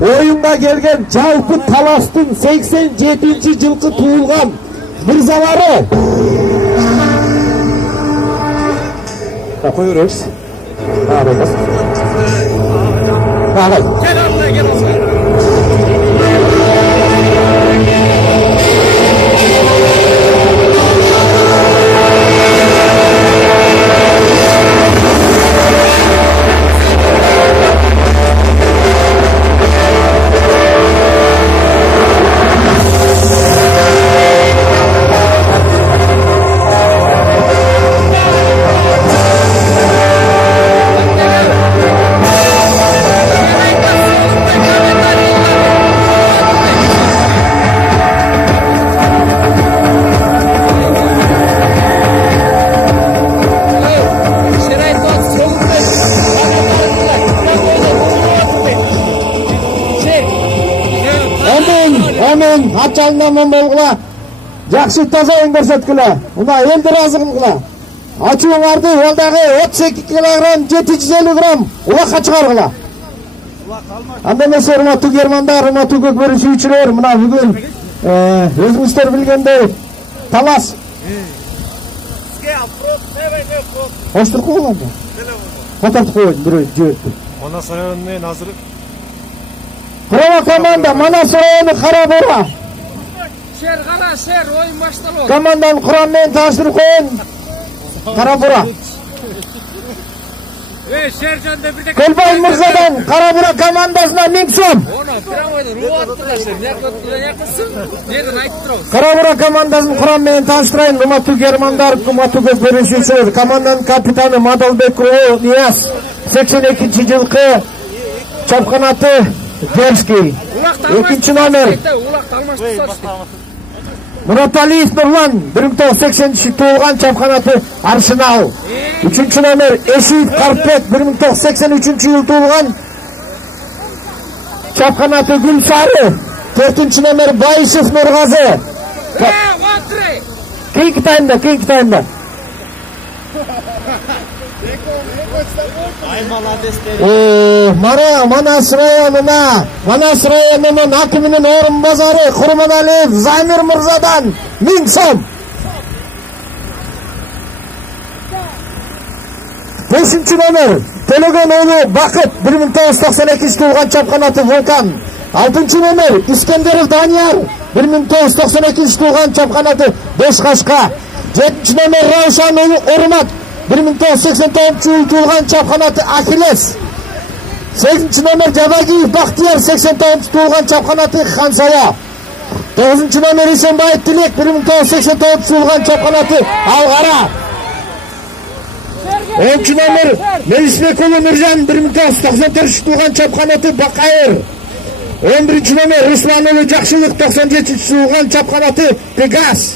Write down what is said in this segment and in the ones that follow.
Oyunga gelgen жалпы Таластын 87-жылкы туылган мырзалары. Koy veririz. Atçalından bolgula, jakşı taza oyun görsetkile, ona eldir razı kılgıla. Açığı vardı, oldagi 32 kilogram, 750 gram, ulakka çıkargıla. Anda mese hurmattуу germanдар, hurmattуу көк көрүшүүчүлөр, мына бүгүн өзүңүздөр билгендей Талас. Сизге опрос небеге опрос? Оштуруп койгонбу? Катартып койгон, бирөө жиберди. Манас районунун азыр Kurama komanda Manas rayonu Karabura. Şer kara şer oyun başladı. Komandan Kur'an'la tanıştırıp koyun. Karabura. Şercan da bir de Kölbay Mırza'dan Karabura komandasına Minksom. Ona tramvayda ruh attılar. Ne yaptılar yakasın? Nereden ayıttırıyoruz? Karabura komandasını Kur'an'la tanıştırayın. Hurmattуу germanдар, hurmattуу көк көрүшүүчүлөр. Komandanın kapitanı Madalbek Ulu Niyaz. 82-жылкы çapkanatı Derski. İkinci numara. Murat Aliyev Nurlan 1980 tuğulgan çapkanatı Arsenal. Üçüncü numara Eşit Karpet 1983 yıl tuğulgan çapkanatı Gülsarı. Dördüncü numara Bayışıf Nurgazı. King time'da. Manas rayonunun hakiminin orunbasarı Kurmanaliyev Zamir Mırza'dan 1000 som. 5. numara Telegonoğlu Bakıt 1992 tuğulgan çapkanatı Volkan. 6. numara İskenderov Daniyar 1992 tuğulgan çapkanatı Beşkaşka. 7. numara Ravşan Ormat 1989 yıl tuğulgan çapkanatı Akiles. 8. numara Cabagiyev Bahtiyar 89 tuğulgan çapkanatı Hansaya. 9. numara İsenbayit Dilek 1989 tuğulgan çapkanatı Algara. 10. numara Melisbekulu Nurcan 1993 tuğulgan çapkanatı Bakayır. 11. numara Ruslanulu Jakşılık 97 tuğulgan çapkanatı Pegas.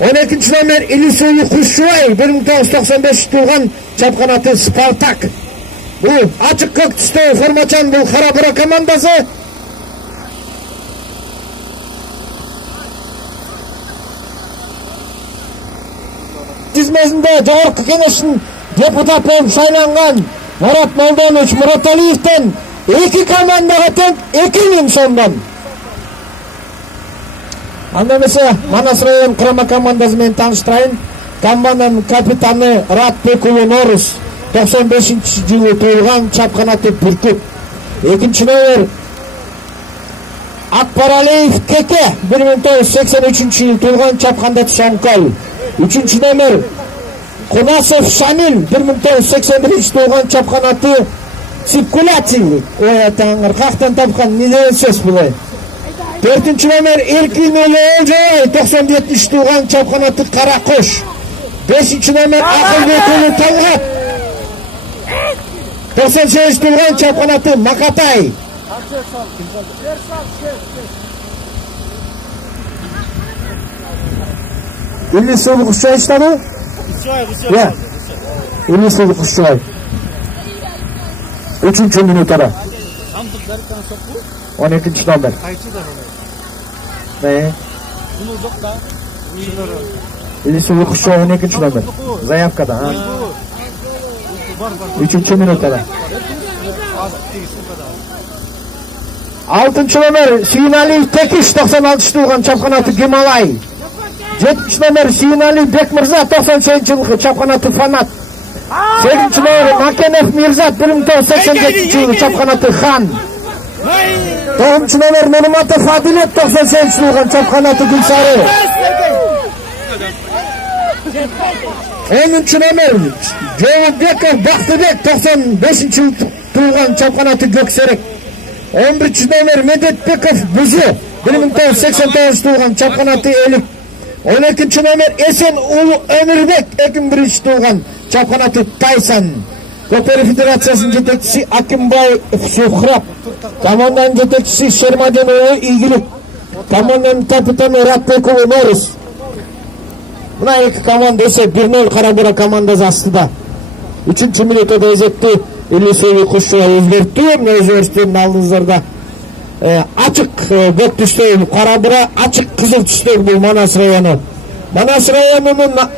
12. numara İlisoğlu Kuşçuay 1995 tuğulgan çapkanatı Spartak. Bu açık kök tüstü formaçan bu Karabura komandası. Dizmesinde Жогорку Кеңештин депутат болып шайланган Мурат Молдонович Murataliev'ten 2 komandaga тең 2000 сомдон. Анда эмесе Манас район курама командасы менен тааныштырайын. Команданын капитаны Ратбек Улу Норус 95-жылы туылган чапканаты Бүркүт. 2. номер Акбаралиев Кеке 1983 yıl tuğulgan çapkanatı Şonkol. 3. номер Кунасов Шамил 1981 tuğulgan çapkanatı Циркуляций. Ой атаңыр кактан тапкан не сөз булай. 4. номер Эркин Олжой 97 tuğulgan çapkanatı Каракош. 5. номер Акылбек Улу Талгат 98 tuğulgan çapkanatı Макатай. İllisoğlu Kuşçuay iştadı? Ya. İllisoğlu Kuşçuay. 3. minutada. 12. numara. Ne? İllisoğlu Kuşçuay 12. numara. Zayavka'da. 3. minutada. 6 номер Сүйінәлиев Текиш 96 туылған чапқан аты Гималай. 7 номер Сүйінәлиев Бекмырза 98 жылғы чапқан аты Фанат. 8 номер Макенов Мирзат 1987 жылғы чапқан аты Хан. 9 номер Нұрматов Адилет 98 туылған чапқан аты Гүлсары. 10 номер Жолдыбеков Бақтыбек 95 жыл туылған чапқан аты Көксерек. 11 номер Медетбеков Бұзы 1989 туылған чапқан аты Елік. 12 номер Есен Улы Өмірбек 2001 туылған чапқан аты Тайсан. Көпері Федерациясының жетекшісі Акимбай Сухраб, команданың жетекшісі Шермаден Улы Игілік, команданың капитаны Ратбек Улы Норис. Мына екі команда есе 1-0 Қарабура командасы астында. 3-ші минутада өзетті Елисеви Құшыға өзгертті. Мына өзгерістерін алдыңыздарда açık gök түстегі Қарабура, açık қызыл түстегі бұл Манас районы. Манас районының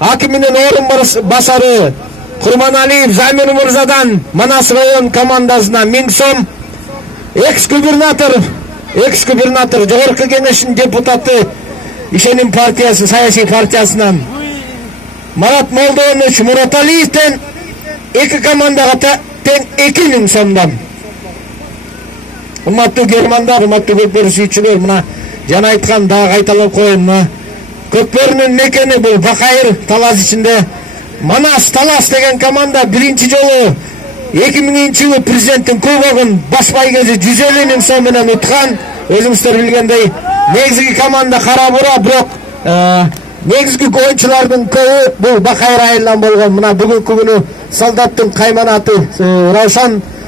акимінің орынбасары Құрманалиев Замир Мырзадан Манас район командасына 1000 сом, экс-губернатор Жоғарғы Кеңесінің депутаты Ишеним партиясы, саяси партиясынан Марат Молдонович Мұраталиевтен 2 командаға тең 2000 сомдан. Ұрматты германдар, ұрматты көкбөрі сүйітшілер, мына жана айтқан дағы қайталап қойын. Көкбөрінің мекені бұл Бақайыр Талас ішінде. Манас Талас деген команда бірінші жолы 2000 жылы президенттің кубогын бас байгезі 150 000 сомынан ұтқан. Өзіңіздер білгендей негізгі команда Қарабура, бірақ негізгі ойыншылардың көбі бұл Бақайыр айылынан болған. Мына бүгінгі күні солдаттың қайманаты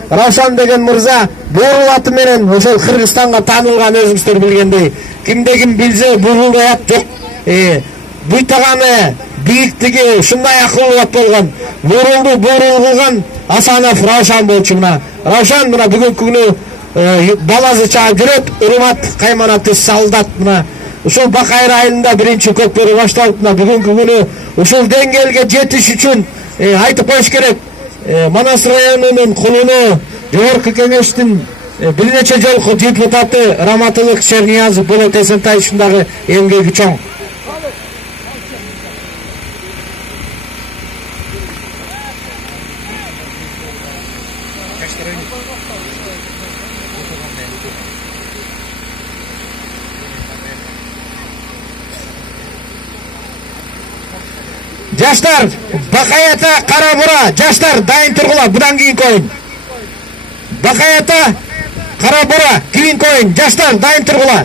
Раушан деген мырза Бурул атыменен ошол Кыргызстанга танылган, өзүңүздөр билгендей. Кимде-ким билсе Бурулда ат жок. Буйтаганы, бийиктиги ушундай акылуу ат болгон. Бурул кылган Асанов Раушан болчу. Мына Раушан мына бүгүнкү күнү баласы чаап жүрөт, урмат кайманаты солдат. Мына ушул Бакайыр айылында биринчи көкбөрү башталып, мына бүгүнкү күнү ушул деңгээлге жетиш үчүн айтып коюш керек. Манас районунун кулуну Жогорку Кеңештин бир нече жолку депутаты Раматылык Черниязов Болот Эсентаевичтиндагы эмгеги чоң. Жаштар, Бакайата, Қарабура, жаштар дайын тұрғыла, бұдан кейін койын. Бакайата, Қарабура, кейін койын, жаштар дайын тұрғыла.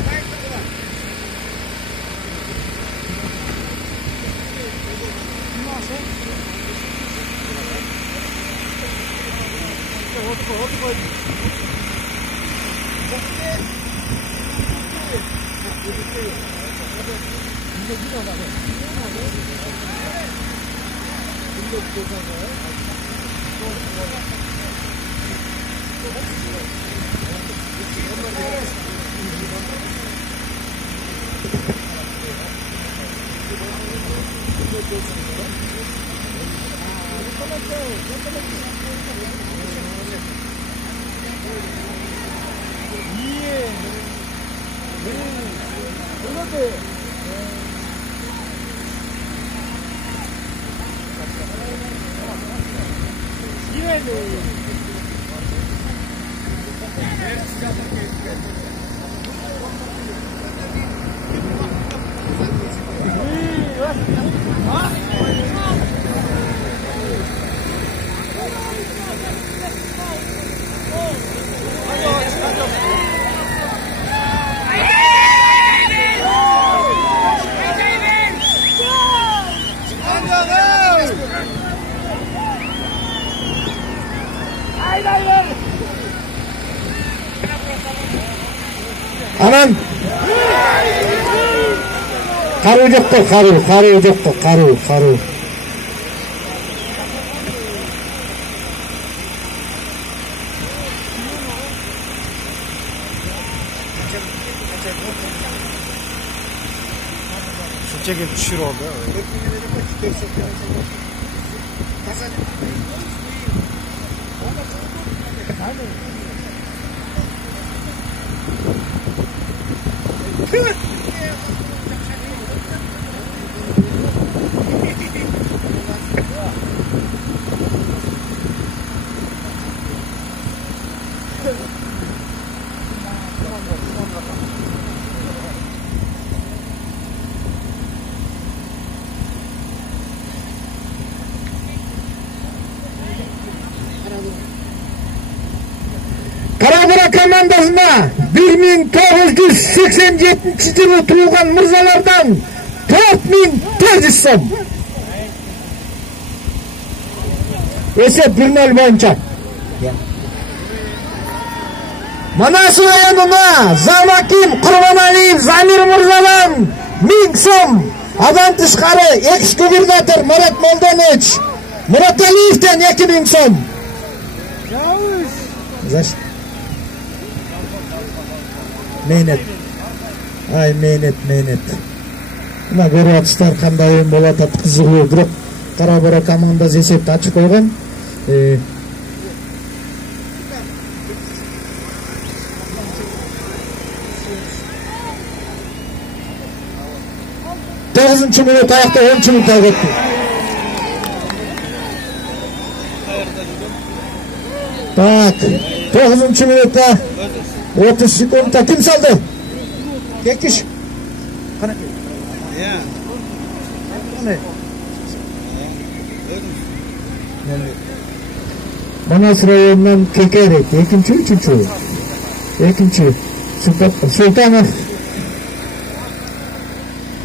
Aman Karı yoktu, karı yoktu, karı. Çekil düşür oldu. Karabura komandasına 1987 yılı tuğulgan mırzalardan 4400 so'm. Esep 1-0 boyunca. Manasır rayonuna Zamakim Kurbanaliyev Zamir Mırzadan 1000 so'm. Adan tышкары экс-губернатор Марат Молданович Murataliev'den 2000 so'm. Meynet. Ay meynet. Mına көрүп атыштар кандай оюн болуп атат, кызыгуу. Бирок Карабура командасы эсепти ачып койгон. 9 minut ayakta 10 minut ayakta. Tak, 9 minutta 30 sekundda kim saldı? Kekiş. Kana. Ya. Ne? Manas rayonundan Kekerek, ikinci. Sultanov.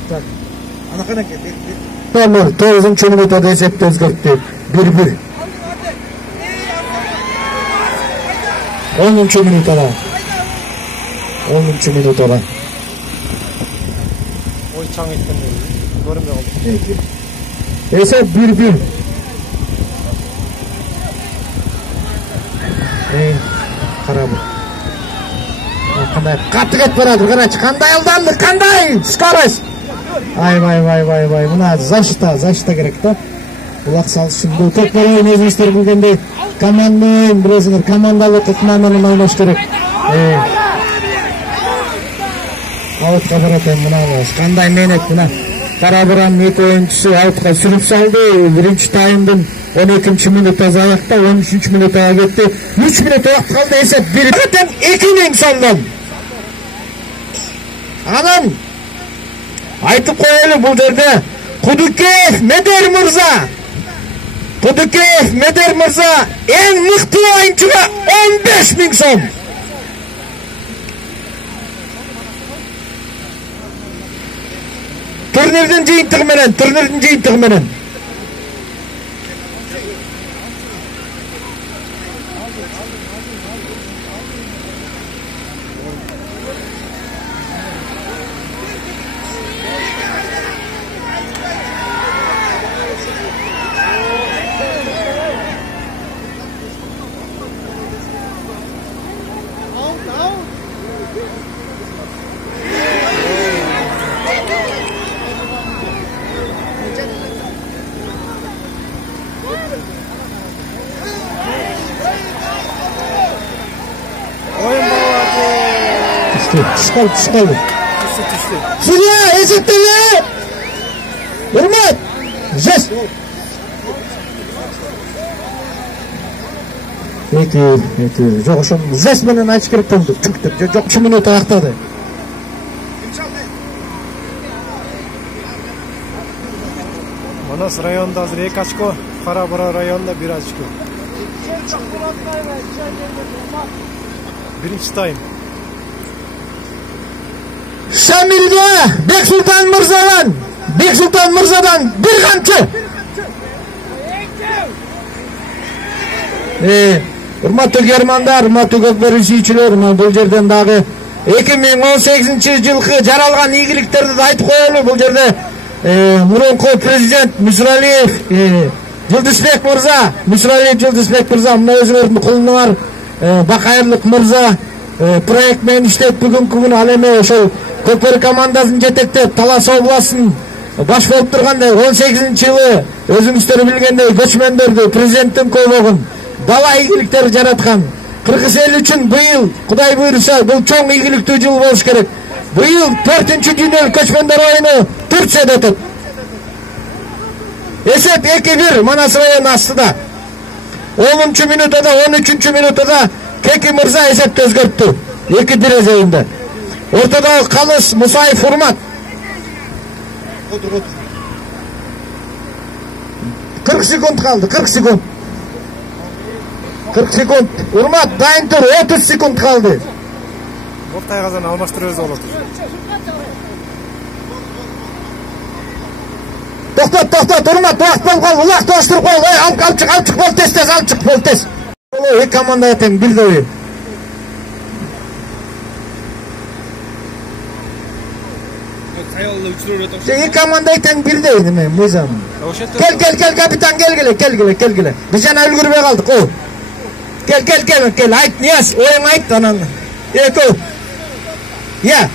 Tak. Anakana geldi. Tamam, 9 minutta esepte özgürttü. 1-1. 10 minuta var. 10 minuta var. Oy çan ettim. Görünmüyor oldu. Esep 1-1. Karabur. Qanday qattiq etib boradi, qarachi, qanday aldandı, qanday skorost. Vay. Buna защита керек-та. Kulak salsın. Bu topları oynayacaklar bugün de komandayım, bilesiniz, komandalı tutmanın oynaş gerek. Avutqa baratayım buna alıyoruz. Kanday menet buna. Karaburanın iki oyuncusu avutqa sürüp saldı. Birinci tayımdın 12. minuta ayakta, 13. minuta gitti. 3 minuta vaqt kaldı esep 1. Zaten 2000 so'mdan. Adam aytıp koyalım bu yerde. Kudukev Meder Mırza en mıhtı oyuncuga 15.000 so'm. Turnirden jıyıntıq menen. Çıkalım. Судья, esepteli. Hürmet. Jest. Eki. Жоқ, ошон jest менен айтыш керек болду. Жоқ, 3 минут аяктады. Манас районунда азыр 2 очко, Карабура районунда 1 очко. Birinci tayım. Şamil'de Beksultan Mırzadan bir kamçı. Hurmatlı germanlar, hurmatlı көкбөрүшүүчүлөр, бұл жерден дағы 2018 жылғы жаралған ийгиликтерди да айтып коелу. Бұл жерде мурунку президент Мусралиев Жылдызбек Мырза, мына өзүңөрдүн колунда бар Бакайырлык Мырза проект менен иштеп бүгүнкү күнү ал эми ошол Көкбөрү командасын жетектеп Талас областын баш болуп тургандай 18-жылы өзүңүздөр билгендей көчмөндөрдү президенттин көйгөгүн дала ийгиликтери жараткан. Кыргыз эли үчүн быйыл Кудай буйруса бул чоң ийгиликтүү жыл болуш керек. Bu yıl 4. Dünya Köçmenler oyunu Türkçe'de ötüp. Esep 2-1 Manas Rayonu aslında. 10. minutada da 13. minutada da Keki Mırza esepte özgürttü. 2-1 ezeyinde. Ortada Kalış Musaif Hurmat. 40 sekund kaldı. 40 sekund. 40 sekund. Hurmat dayın tur. 30 sekund kaldı. Oktay Kazan almashtırıyoruz olur. To'xtat, Hurmat, vaqt bo'lib qoldi. Uloqtirib qo'y. Olib chiq, bol tez, olib chiq, bol tez. Ikki komanda teng birda o'yin. Ikki komanda teng birda nima, mo'zam. Kel, kapitan, kelgile. Biz yana ulgurmay qoldik, o. Kel. Ayt, Niyaz, o'yin ayt anani. Eko. Ya.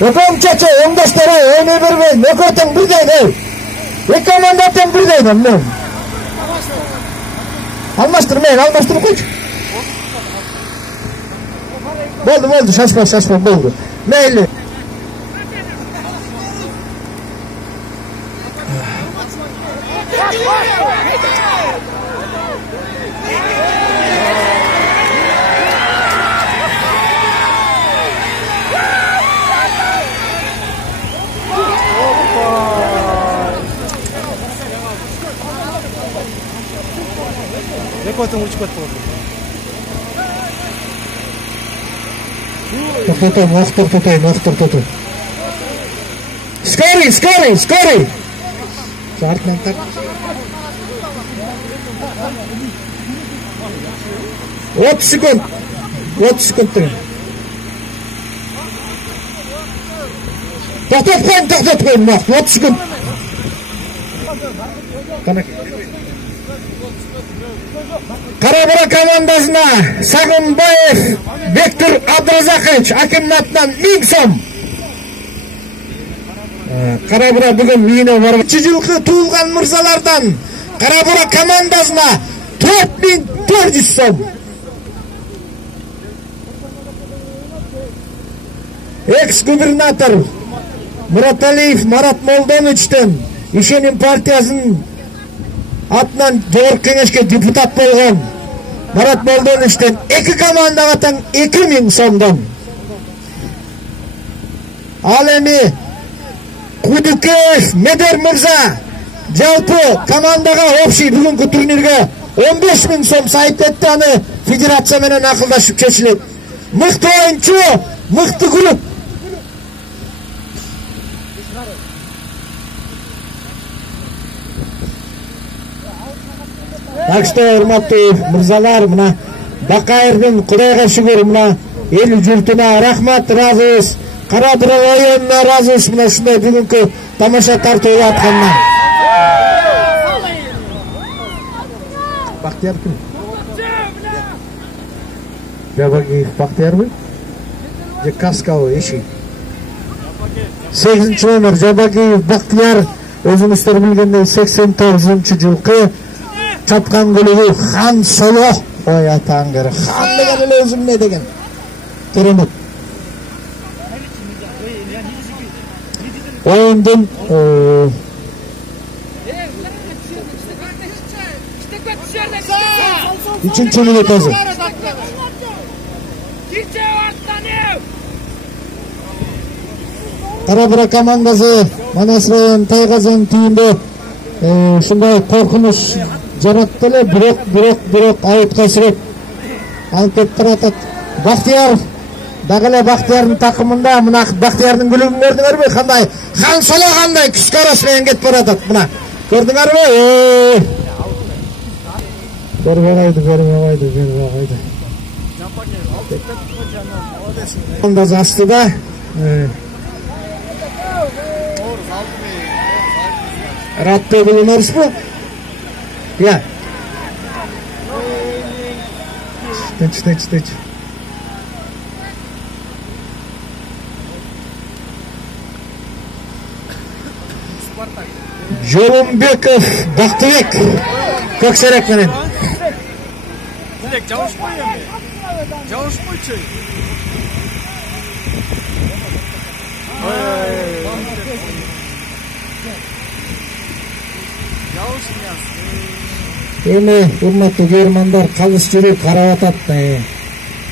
Yo'qom chacha, o'ngdoshlar, o'ynay bermay. No'kortim birdaydi. Ikki komandatim birdaydi, men. Almashtirib qo'y. Bo'ldi, shashma, bo'ldi. Mayli. Rekordun uch kat bo'ldi. To'xtatay. Skori. Sartman tak. 30 sekund. To'xtat qo'ying. 30 sekund. Qarabura komandasına Sag'unboyev Bektur Abdurazaqovich akimnatdan 1000 so'm. Qarabura bugun meni var. 3 yilqi tug'ilgan mirzalardan Qarabura komandasına 4400 so'm. Ex-gubernator Murataliyev Marat Moldonovich'ten İşenin partiyasının atынан Жоғарғы кеңешке депутат болған Марат Молдоновичтен 2 командаға таң 2000 сомдан. Ал эми Кудыкеев Медер Мырза жалпы командаға общий бүгүнкү турнирге 15000 сом сайып етті, аны федерация менен акылдашып чечилет. Мыкты ойынчу, мыкты клуб. Так что, урматтуу мырзалар, мына Бакаевдин Кудайга шүгүр, мына эл журтуна рахмат, разыбыз. Карабура районуна разыбыз, мына ушундай бүгүнкү тамаша тартып аткандан. Бактияр ким? Жабагиев Бактиярбы? Же Каскалы иши? 8 номер Жабагиев Бактияр, өзүңүздөр билгендей 89-жылкы чапкан көлүгү Хан Соло. Ой атаңгыр, хан деген эле өзүм не деген. Керемет. Oyundun 3. minut hazır. Karabura komandası Manas Rayonu Taygazyň tүйүндө ушундай коркунуч жаратты эле, бирок айытка сүрөт алып кетип баратат. Бактияр дагы эле Бактиярдын такымында, мына Бактиярдын күлүгүн көрдүңөрбү? Кандай Хан Соло кандай күч караш менен кетип баратат. Мына көрдүңөрбү? Көрбөгөйдү. Онда астыда Ратты билинерсизби? Я. Тынч. Жолумбеков Бактыбек Көксерек менен. Dilek javuşmayın mı? Javuşmayın. Эми урматтуу көрөрмандар, калыс жүрүп карап атат.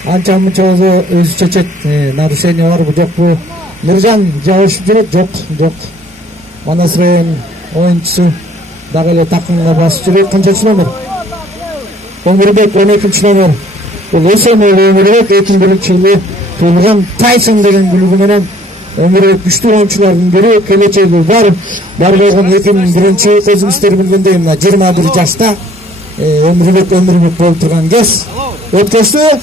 Анча мынча өзү чечет. Нарушение барбы жокпу? Миржан жабышып жүрөт? Жок. Манас район оюнчусу дагы эле такымга басып жүрөт. Канчанчы номер? Өмүрбек 12 номер. Бул Эсенов Өмүрбек 2001-жылы туулган Тайсон деген күлүгү менен Өмүрбек күчтүү оюнчулардын бири, келечеги бар. Бар болгон 2001-жылы өзүңүздөр билгендей мына 21 жашта Өмүрбек болуп турган кез. Өткөздү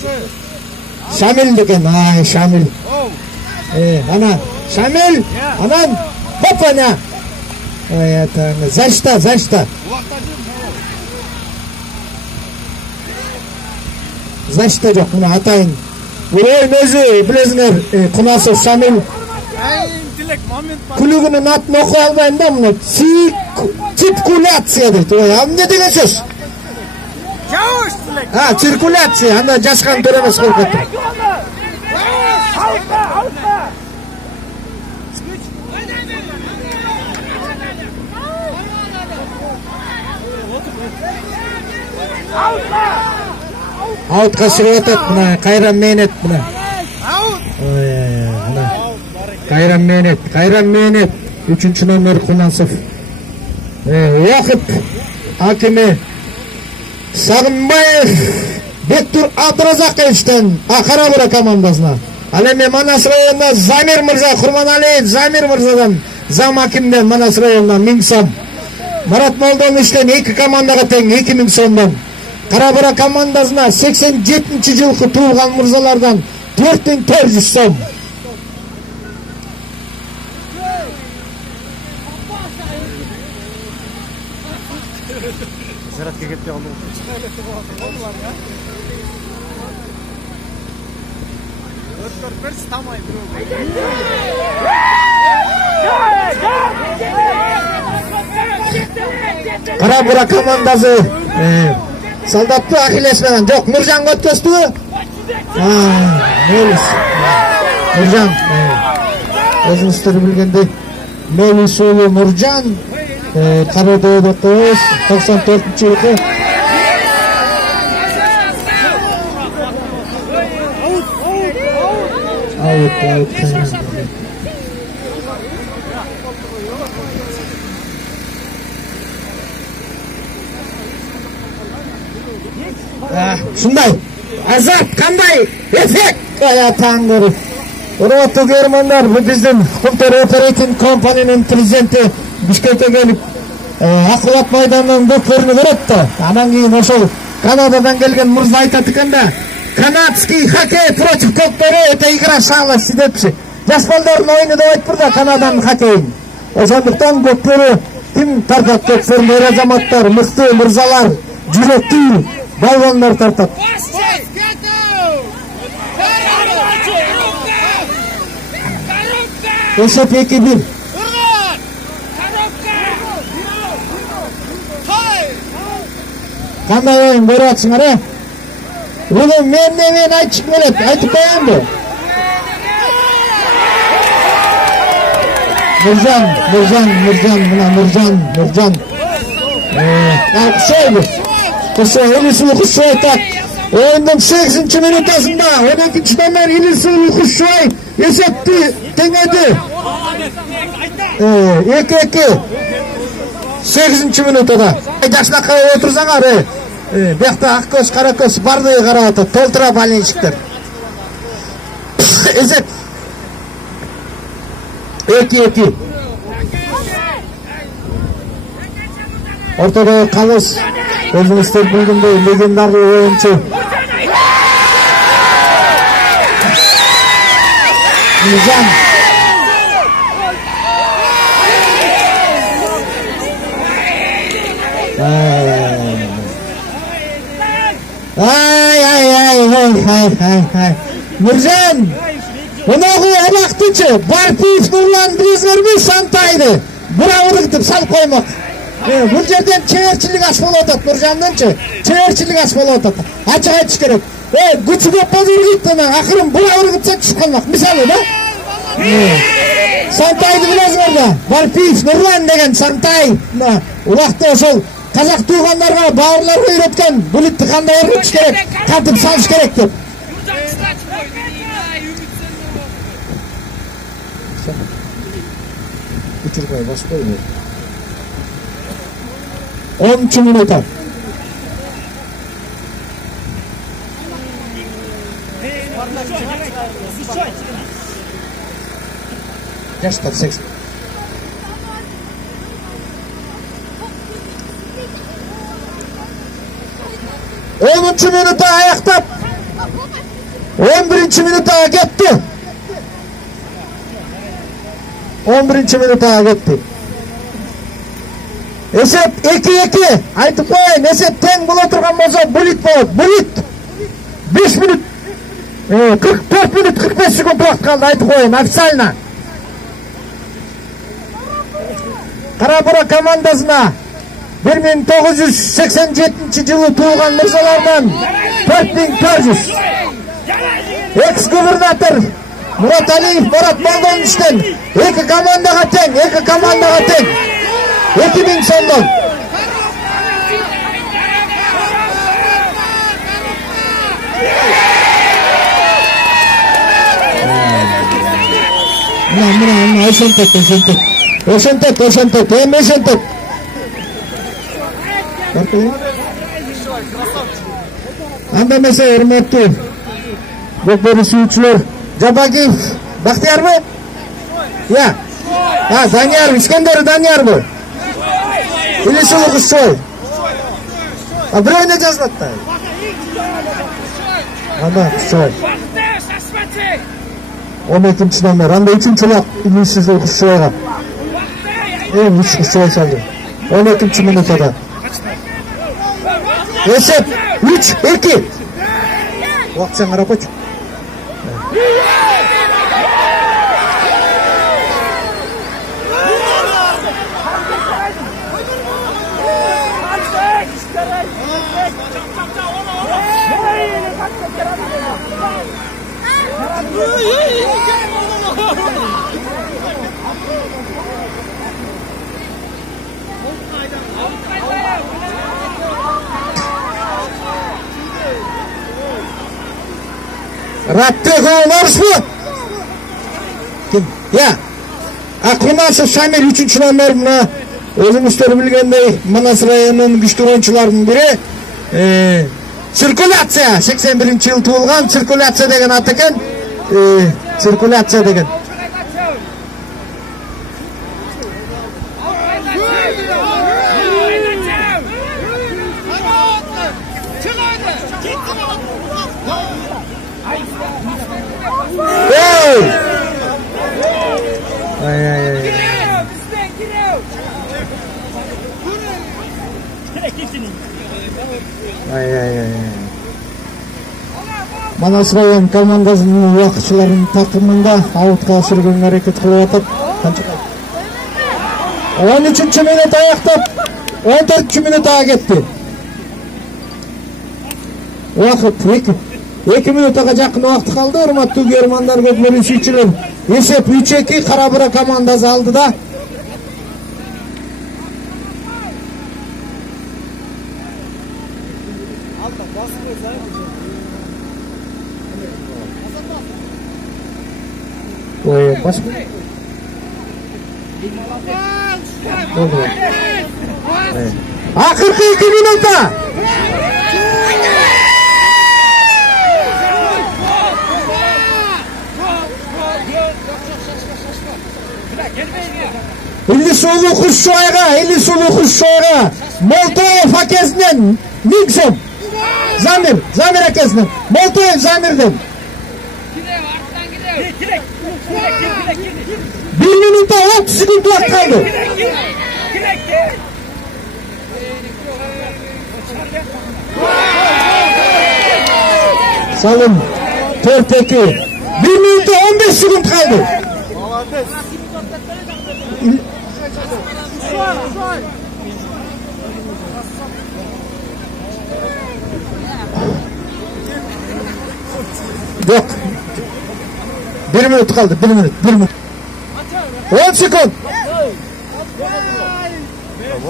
Шамил деген, Шамил. Ана Шамил, анан Бапана. Зашта. Зашта жок, мына атайын. Буройн өзү билесиңер, Кунасов Шамил. Күлүгүнүн атын окуй албайм да, мына циркуляция дейт. Эмне деген сөз? Циркуляция, анда жазган туура эмес болуп кетти. Аутка чыгып атат, мына Кайран Мейнет мына. Кайран Мейнет 3 номер Кунасов. Уакыт акими Сагынбаев Бектур Абдыразаковичтен Акарабура командасына. Ал эми Манас районунда Замир мырза, Курманалиев Замир мырзадан зам акимден Манас районунда 1000 сом. Марат Молдон иштен 2 командага тең 2000 сомдон. Карабура командасына 87-жылкы туулган мырзалардан 4400 сом. Зарядка кетти алды. Өткөр бир стамай Карабура командасы солдаттуу Ахиллес менен жок, Нуржанга өткөздү. Мелис. Нуржан. Өзүңүздөр билгендей, Мелис уулу Нуржан Карадоодо тоос 94-жылкы. Шундай азат кандай эффект тааңдырып. Урматтуу көрөрмандар, бул биздин Кумтөр оперейтинг компаниянын президенти Бишкекке келип акылат майданынан көп көрүнүп берет да. Анан кийин ошол Канададан келген мырза айтат экен да, канадский хоккей против Коктору это игра шалости депчи. Жаш балдардын оюну деп айтып да Канаданын хоккейин. Ошондуктан көпкөрү ким тартат көпкөрү эр азаматтар, мыкты мырзалар, жүрөктүү балбандар тартат. Эсеп 2-1. Кандай оюн көрүп атсыңар, Бүгүн мен айтышым келет, айтып коеюнбу? Нуржан. Кушой, Илисул Кушой так. Oyunun 8. minutасында 12 номер Илисул Кушой эсепти теңеди. 2-2. 8 минутада. Жашнакка отурсаңар, бияқта ак көз, кара көз бардыгы карап атат, толтура болельщиктер. Эсеп 2-2. Ортодогу калыс өзүңүздөр билгендей легендарный оюнчу Нуржан. Нуржан, оногу алактычы Барпиев Нурлан билесиңерби, Сантайды бура ургутуп салып коймок. Бул жерден чеберчилик аш болуп атат, Нуржандынчы. Чеберчилик аш болуп атат. Ачык айтыш керек. Күчү көп болду үргүт анан акырын була үргүтсө түшүп калмак. Мисалы да. Сантайды билесиңер да. Барпиев Нурлан деген Сантай. Улакта ошол казак туугандарга, баарларга үйрөткөн булитти кандай өргүтүш керек, кантип салыш керек деп. Учурбай баспайбы. 10 минута. Жаштар 80. 10 минута аяктап 11 минутага кетти. 11 минутага кетти. Эсеп 2-2. Айтып коеюн, эсеп тең боло турган болсо булит болот. Булит. 5 минут. 44 минут 45 секунд убакыт калды, айтып коеюн, официально. Кара-бура командасына 1987-жылы туулган мырзалардан 4400. Экс-губернатор Мурат Алиев, Мурат Молдоновичтен 2 командага тең, 2000 сомдон. Мына ошентет. Анда эмесе, урматтуу көкбөрү сүйүүчүлөр, Жабагиев Бактиярбы? Я. Данияр, Искендер Даниярбы? Илисулу Кушчой. Бирөөүнө жазылат да. Анда Кушчой. 12 номер. Анда 3-лак Илисулу Кушчойга. 3 Кушчой салды. 12 минутада. Эсеп 3-2. Уақытсан қарап қойшы. Раттыгы оларышпы? Кім? Я. Кунасов Шамир 3-ші номер, мына өзіңіздер білгендей Манас районунун күчтүү оюнчуларынын бири. Циркуляция 81-жыл туулган, циркуляция деген аты экен. Циркуляция деген. Манас район командасынын убакытчыларынын такымында аутка сүргөнгө аракет кылып атат. 13 минут аяктап 14 минутага кетти. Убакыт 2 минутага жакын убакыт калды. Урматтуу көрөрмандар, көкбөрү сүйүүчүлөр. Эсеп 3-2 Кара-бура командасы алдыда. Ой, посмотри. Акыркы 2 минута. Илисулу Кушчойга Молтоев акесинен 1000 сом. Замир акесинен. Молтоев Замирден. 1 минута 30 секунд убакыт калды. Салым 4-2. 1 минута 15 секунд калды. Yok. 1 minut kaldı. 1 minut. 1 minut. 10 sekund.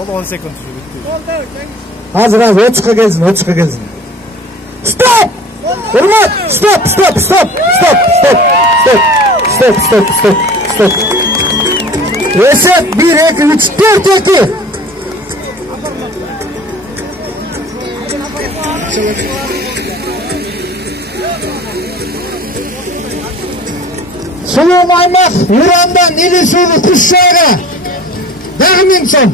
Oldu 10 sekund bitti. Hazır hazır. 30'a gelsin. 30'a gelsin. Stop! Hurmat! Stop! Stop! Stop! Stop! Stop! Stop! Stop! Stop! Stop! Reset 1, 2, 3, 4, 2. Sulu Maymak, İran'dan İli Sulu Kuşşay'a. Devam insan.